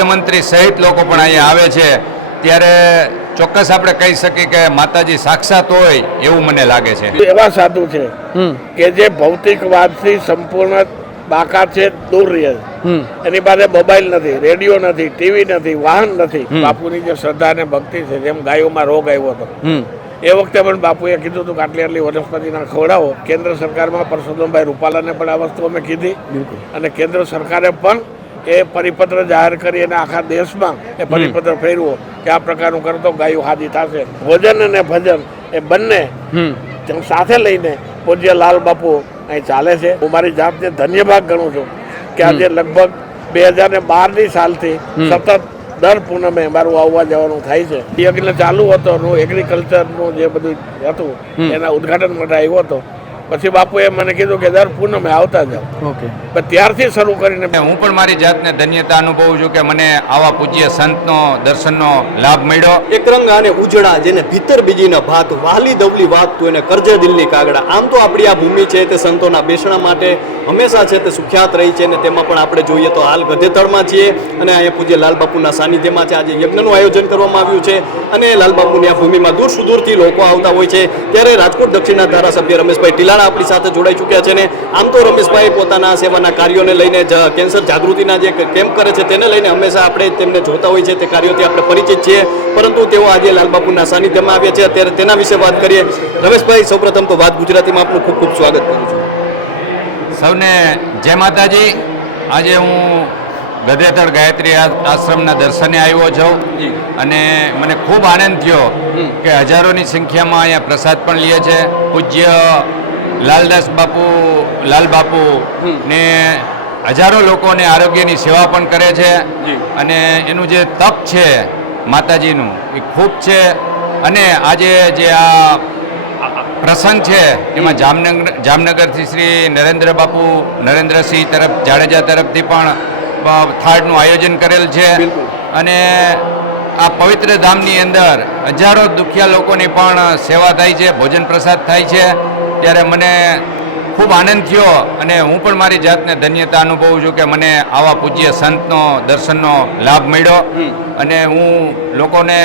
મુખ્યમંત્રી સહિત લોકો પણ અહીંયા આવે છે. ત્યારે ચોક્કસ આપણે કહી શકીએ કે માતાજી સાક્ષાત હોય એવું મને લાગે છે. એવા સાધુ છે કે જે ભૌતિકવાદથી સંપૂર્ણ બાકાત છે દૂર રહે. એની પાસે મોબાઈલ નથી રેડિયો નથી ટીવી નથી વાહન નથી. બાપુની જે શ્રદ્ધા અને ભક્તિ છે જેમ ગાયોમાં રોગ આવ્યો હતો. એ વખતે પણ બાપુએ કીધું હતું કે આટલી આટલી વનસ્પતિના ખવડાવો. કેન્દ્ર સરકારમાં પરસોત્તમભાઈ રૂપાલાને પણ આ વસ્તુ અમે કીધી. અને કેન્દ્ર સરકારે પણ એ પરિપત્ર જાહેર કરી અને આખા દેશમાં એ પરિપત્ર ફેરવો કે આ પ્રકારનું કરતો ગાયો હાજી થશે. ભોજન અને ભજન એ બંને સાથે લઈને પૂજ્ય લાલ બાપુ અહીં ચાલે છે. હું મારી જાતને ધન્યવાદ ગણું છું કે આજે લગભગ બે હજાર ને બારની સાલથી સતત દર પૂનમે મારું આવવા જવાનું થાય છે. યજ્ઞ ચાલુ હતો નું એગ્રીકલ્ચરનું જે બધું હતું એના ઉદ્ઘાટન માટે આવ્યો હતો. પછી બાપુએ મને કીધું કે દર પૂનમે આવતા જાઓ. ઓકે. પણ ત્યારથી શરૂ કરીને હું પણ મારી જાતને ધન્યતા અનુભવું છું કે મને આવા પૂજ્ય સંતનો દર્શનનો લાભ મળ્યો. એક રંગ અને ઉજળા જેને ભીતર બીજીના ભાત વાલી દવલી વાત તું એને કરજે દિલની કાગડા. આમ તો આપણી આ ભૂમિ છે તે સંતોના બેસણા માટે હંમેશા છે તે સુખ્યાત રહી છે અને તેમાં પણ આપણે જોઈએ તો હાલ ગધેતળમાં છીએ અને અહીંયા પૂજ્ય લાલબાપુના સાનિધ્યમાં છે. આજે યજ્ઞનું આયોજન કરવામાં આવ્યું છે અને લાલબાપુની આ ભૂમિમાં દૂર સુદૂરથી લોકો આવતા હોય છે. ત્યારે રાજકોટ દક્ષિણના ધારાસભ્ય રમેશભાઈ ટીલાણા આપણી સાથે જોડાઈ ચૂક્યા છે ને આમ તો રમેશભાઈ પોતાના સેવાના કાર્યોને લઈને કેન્સર જાગૃતિના જે કેમ્પ કરે છે તેને લઈને હંમેશા આપણે તેમને જોતા હોય છે તે કાર્યોથી આપણે પરિચિત છીએ. પરંતુ તેઓ આજે લાલબાપુના સાનિધ્યમાં આવ્યા છે. અત્યારે તેના વિશે વાત કરીએ. રમેશભાઈ સૌપ્રથમ તો વાત ગુજરાતીમાં આપનું ખૂબ ખૂબ સ્વાગત કરું છું. સૌને જય માતાજી. આજે હું ગધેતળ ગાયત્રી આશ્રમના દર્શને આવ્યો છું. અને મને ખૂબ આનંદ થયો કે હજારોની સંખ્યામાં અહીંયા પ્રસાદ પણ લે છે. પૂજ્ય લાલદાસ બાપુ લાલ બાપુ ને હજારો લોકોને આરોગ્યની સેવા પણ કરે છે. અને એનું જે તપ છે માતાજીનું એ ખૂબ છે. અને આજે જે આ પ્રસંગ છે એમાં જામનગર જામનગરથી શ્રી નરેન્દ્ર બાપુ નરેન્દ્રસિંહ તરફ જાડેજા તરફથી પણ થાળનું આયોજન કરેલ છે. અને આ પવિત્ર ધામની અંદર હજારો દુખિયા લોકોની પણ સેવા થાય છે ભોજન પ્રસાદ થાય છે. ત્યારે મને ખૂબ આનંદ થયો અને હું પણ મારી જાતને ધન્યતા અનુભવું છું કે મને આવા પૂજ્ય સંતનો દર્શનનો લાભ મળ્યો. અને હું લોકોને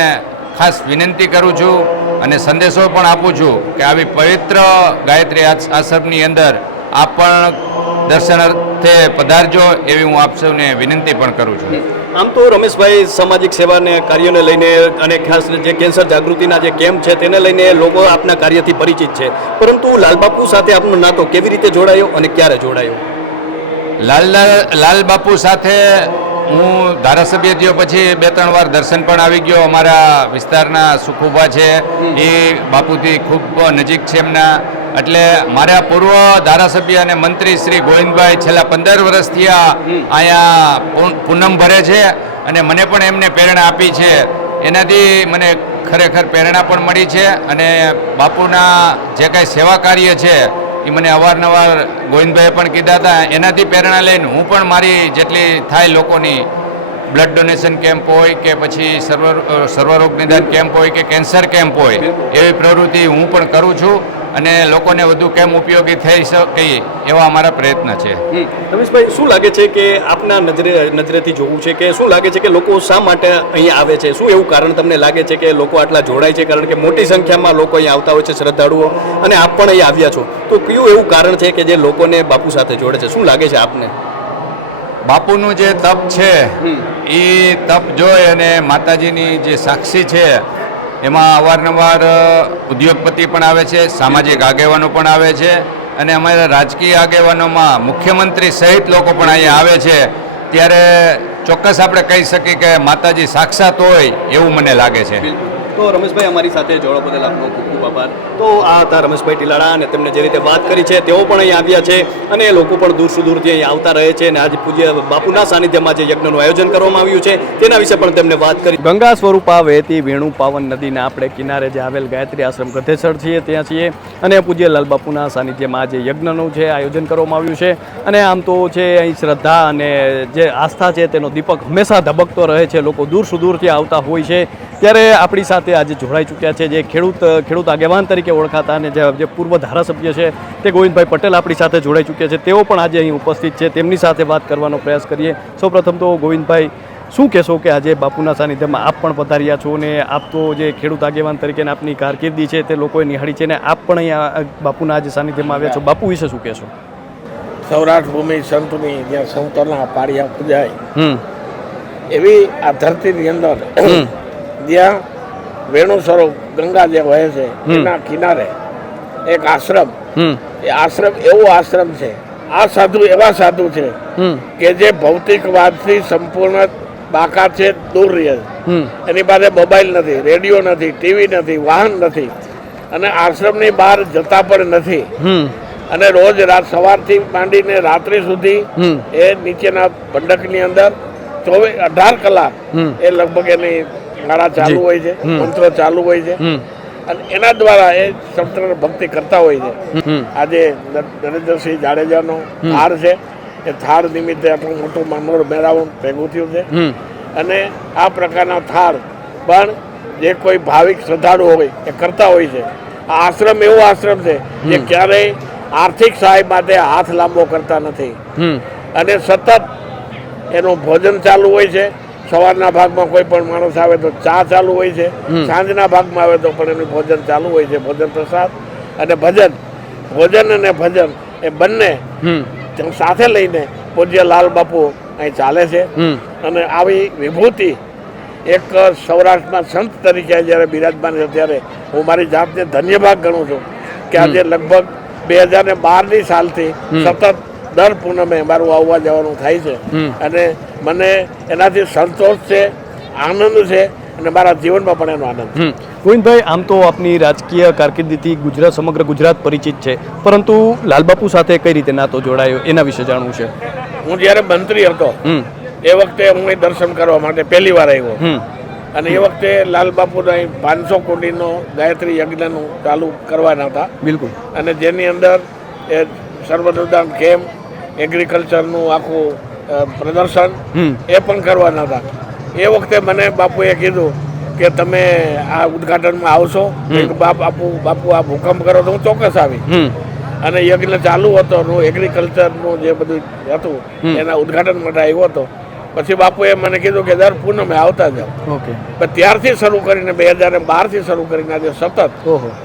ખાસ વિનંતી કરું છું અને સંદેશો પણ આપું છું કે આવી પવિત્ર ગાયત્રી આશ્રમની અંદર આપ પણ દર્શનાર્થે પધારજો એવી હું આપ સૌને વિનંતી પણ કરું છું. આમ તો રમેશભાઈ સામાજિક સેવાને કાર્યને લઈને અને ખાસ જે કેન્સર જાગૃતિના જે કેમ્પ છે તેને લઈને લોકો આપના કાર્યથી પરિચિત છે. પરંતુ લાલબાપુ સાથે આપનો નાતો કેવી રીતે જોડાયો અને ક્યારે જોડાયો? લાલ લાલ બાપુ સાથે હું ધારાસભ્ય થયો પછી બે ત્રણ વાર દર્શન પણ આવી ગયો. અમારા વિસ્તારના સુખુભા છે. એ બાપુથી ખૂબ નજીક છે એમના. એટલે મારા પૂર્વ ધારાસભ્ય અને મંત્રી શ્રી ગોવિંદભાઈ છેલ્લા પંદર વર્ષથી આ અહીંયા પૂનમ ભરે છે અને મને પણ એમને પ્રેરણા આપી છે. એનાથી મને ખરેખર પ્રેરણા પણ મળી છે અને બાપુના જે કાંઈ સેવા કાર્ય છે એ મને અવારનવાર ગોવિંદભાઈએ પણ કીધા હતા. એનાથી પ્રેરણા લઈને હું પણ મારી જેટલી થાય લોકોની બ્લડ ડોનેશન કેમ્પ હોય કે પછી સર્વ સર્વરોગ નિદાન કેમ્પ હોય કે કેન્સર કેમ્પ હોય એવી પ્રવૃત્તિ હું પણ કરું છું. અને લોકોને વધુ કેમ ઉપયોગી થઈ શકે એવા અમારા પ્રયત્ન છે. રમેશભાઈ શું લાગે છે કે આપના નજરે નજરેથી જોવું છે કે શું લાગે છે કે લોકો શા માટે અહીંયા આવે છે? શું એવું કારણ તમને લાગે છે કે લોકો આટલા જોડાય છે? કારણ કે મોટી સંખ્યામાં લોકો અહીંયા આવતા હોય છે શ્રદ્ધાળુઓ અને આપ પણ અહીંયા આવ્યા છો. તો કયું એવું કારણ છે કે જે લોકોને બાપુ સાથે જોડે છે? શું લાગે છે આપને? બાપુનું જે તપ છે એ તપ જોઈ અને માતાજીની જે સાક્ષી છે એમાં અવારનવાર ઉદ્યોગપતિ પણ આવે છે, સામાજિક આગેવાનો પણ આવે છે અને અમારા રાજકીય આગેવાનોમાં મુખ્યમંત્રી સહિત લોકો પણ અહીંયા આવે છે. ત્યારે ચોક્કસ આપણે કહી શકીએ કે માતાજી સાક્ષાત હોય એવું મને લાગે છે. તો રમેશભાઈ, અમારી સાથે જોડવા બદલ આપનો ખૂબ ખૂબ આભાર. તો આ હતા રમેશભાઈ ટીલાડા અને તેમને જે રીતે વાત કરી છે, તેઓ પણ અહીંયા આવ્યા છે અને લોકો પણ દૂર સુદૂરથી અહીંયા આવતા રહે છે અને આજે પૂજ્ય બાપુના સાનિધ્યમાં જે યજ્ઞનું આયોજન કરવામાં આવ્યું છે, તેના વિશે પણ તેમને વાત કરી. ગંગા સ્વરૂપા વહેતી વેણુ પાવન નદીના આપણે કિનારે જે આવેલ ગાયત્રી આશ્રમ ગધેસર છીએ, ત્યાં છીએ અને પૂજ્ય લાલબાપુના સાનિધ્યમાં આજે યજ્ઞનું છે આયોજન કરવામાં આવ્યું છે. અને આમ તો છે અહીં શ્રદ્ધા અને જે આસ્થા છે, તેનો દીપક હંમેશા ધબકતો રહે છે, લોકો દૂર સુદૂરથી આવતા હોય છે. ત્યારે આપણી સાથે આજે જોડાઈ ચૂક્યા છે જે ખેડૂત ખેડૂત આગેવાન તરીકે ઓળખાતા અને જે જે પૂર્વ ધારાસભ્ય છે તે ગોવિંદભાઈ પટેલ આપણી સાથે જોડાઈ ચૂક્યા છે. તેઓ પણ આજે અહીં ઉપસ્થિત છે. તેમની સાથે વાત કરવાનો પ્રયાસ કરીએ. સૌપ્રથમ તો ગોવિંદભાઈ શું કહેશો કે આજે બાપુના સાનિધ્યમાં આપ પણ પધાર્યા છો અને આપ તો જે ખેડૂત આગેવાન તરીકે આપની કારકિર્દી છે તે લોકોએ નિહાળી છે અને આપ પણ અહીંયા બાપુના આજે સાનિધ્યમાં આવ્યા છો. બાપુ વિશે શું કહેશો? સૌરાષ્ટ્ર ભૂમિ સંતની જ્યાં સંતોના પાળિયા પૂજાય એવી આ ધરતીની અંદર જ્યાં વેણુ સ્વરૂપ ગંગા જે વહે છે એના કિનારે એક આશ્રમ. એ આશ્રમ એવો આશ્રમ છે. આ સાધુ એવા સાધુ છે કે જે ભૌતિકવાદથી સંપૂર્ણ બાકા છે દૂર રહે એની પાસે મોબાઈલ નથી રેડિયો નથી ટીવી નથી વાહન નથી. અને આશ્રમની બહાર જતા પણ નથી. અને રોજ રાત સવારથી માંડીને રાત્રિ સુધી એ નીચેના ભંડકની અંદર ચોવીસ અઢાર કલાક એ લગભગ એની ગાળા ચાલુ હોય છે મંત્ર ચાલુ હોય છે. અને એના દ્વારા એ સંતને ભક્તિ કરતા હોય છે. આજે નરેન્દ્રસિંહ જાડેજાનો. થાળ છે. એ થાળ નિમિત્તે આટલું મોટું માનવર મેળાવણ ભેગું થયું છે. અને આ પ્રકારના થાળ પણ જે કોઈ ભાવિક શ્રદ્ધાળુ હોય એ કરતા હોય છે. આ આશ્રમ એવો આશ્રમ છે જે ક્યારેય આર્થિક સહાય માટે હાથ લાંબો કરતા નથી. અને સતત એનું ભોજન ચાલુ હોય છે. સવારના ભાગમાં કોઈ પણ માણસ આવે તો ચા ચાલુ હોય છે. સાંજના ભાગમાં આવે તો પણ એનું ભોજન ચાલુ હોય છે ભોજન પ્રસાદ અને ભજન. ભોજન અને ભજન એ બંને સાથે લઈને પૂજ્ય લાલ બાપુ અહીં ચાલે છે. અને આવી વિભૂતિ એક સૌરાષ્ટ્રના સંત તરીકે જ્યારે બિરાજમાન છે ત્યારે હું મારી જાતને ધન્યભાગ ગણું છું કે આજે લગભગ બે હજાર ને બારની સાલથી સતત દર પૂનમે મારું આવવા જવાનું થાય છે. અને મને એનાથી સંતોષ છે આનંદ છે અને મારા જીવનમાં પણ એનો આનંદ ગોવિંદભાઈ આમ તો આપની રાજકીય કારકિર્દીથી ગુજરાત સમગ્ર ગુજરાત પરિચિત છે પરંતુ લાલબાપુ સાથે કઈ રીતે નાતો જોડાયો એના વિશે જાણવું છે? હું જ્યારે મંત્રી હતો એ વખતે હું અહીં દર્શન કરવા માટે પહેલી વાર આવ્યો. અને એ વખતે લાલ બાપુના અહીં પાંચસો કોટીનો ગાયત્રી યજ્ઞનું ચાલુ કરવાના હતા. બિલકુલ. અને જેની અંદર એ સર્વદાન કેમ્પ એગ્રીકલ્ચરનું આખું પ્રદર્શન એ પણ કરવાના હતા. એ વખતે મને બાપુએ કીધું કે તમે આ ઉદ્ઘાટનમાં આવશો બાપ બાપુ બાપુ આ ભૂકંપ કરો તો હું ચોક્કસ આવી. અને યજ્ઞ ચાલુ હતો હું એગ્રીકલ્ચરનું જે બધું હતું એના ઉદ્ઘાટન માટે આવ્યો હતો. પછી બાપુએ મને કીધું કે દર પૂનમે આવતા જાઓ. ઓકે. પણ ત્યારથી શરૂ કરીને બે હજાર બારથી શરૂ કરીને આજે સતત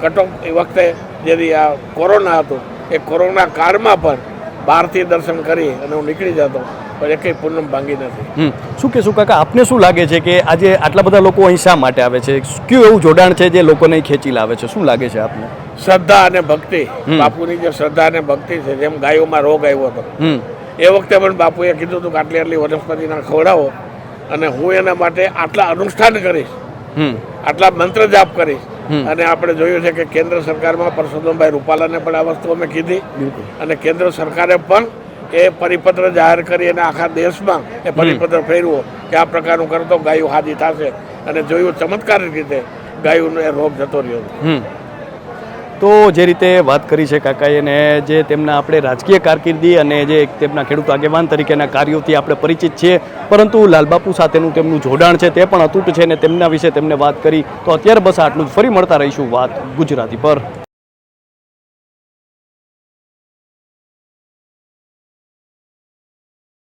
કટોક એ વખતે જેથી આ કોરોના હતો એ કોરોના કાળમાં પણ બહારથી દર્શન કરી અને હું નીકળી જતો. પણ એકેય પૂનમ ભાંગી નથી. હમ. શું કહેશું કાકા આપને શું લાગે છે કે આજે આટલા બધા લોકો અહીં શા માટે આવે છે? કયું એવું જોડાણ છે જે લોકોને ખેંચી લાવે છે? શું લાગે છે આપને? શ્રદ્ધા અને ભક્તિ. બાપુની જે શ્રદ્ધા અને ભક્તિ છે જેમ ગાયોમાં રોગ આવ્યો હતો. હમ. એ વખતે પણ બાપુએ કીધું હતું કે આટલી આટલી વનસ્પતિના ખવડાવો અને હું એના માટે આટલા અનુષ્ઠાન કરીશ. હમ. આટલા મંત્ર જાપ કરીશ. અને આપણે જોયું છે કે કેન્દ્ર સરકારમાં પરસોત્તમભાઈ રૂપાલાને પણ આ વસ્તુ અમે કીધી. બિલકુલ. અને કેન્દ્ર સરકારે પણ એ પરિપત્ર જાહેર કરી અને આખા દેશમાં એ પરિપત્ર ફેરવો કે આ પ્રકારનું કરતો ગાયો હાજી થશે. અને જોયું ચમત્કારી રીતે ગાયોનો એ રોગ જતો રહ્યો. તો જે રીતે વાત કરી છે કાકાએ ને જે તેમના આપણે રાજકીય કારકિર્દી અને જે તેમના ખેડૂત આગેવાન તરીકેના કાર્યોથી આપણે પરિચિત છીએ પરંતુ લાલબાપુ સાથેનું તેમનું જોડાણ છે તે પણ અતૂટ છે ને તેમના વિશે તેમને વાત કરી તો અત્યારે બસ આટલું જ. ફરી મળતા રહીશું વાત ગુજરાતી પર.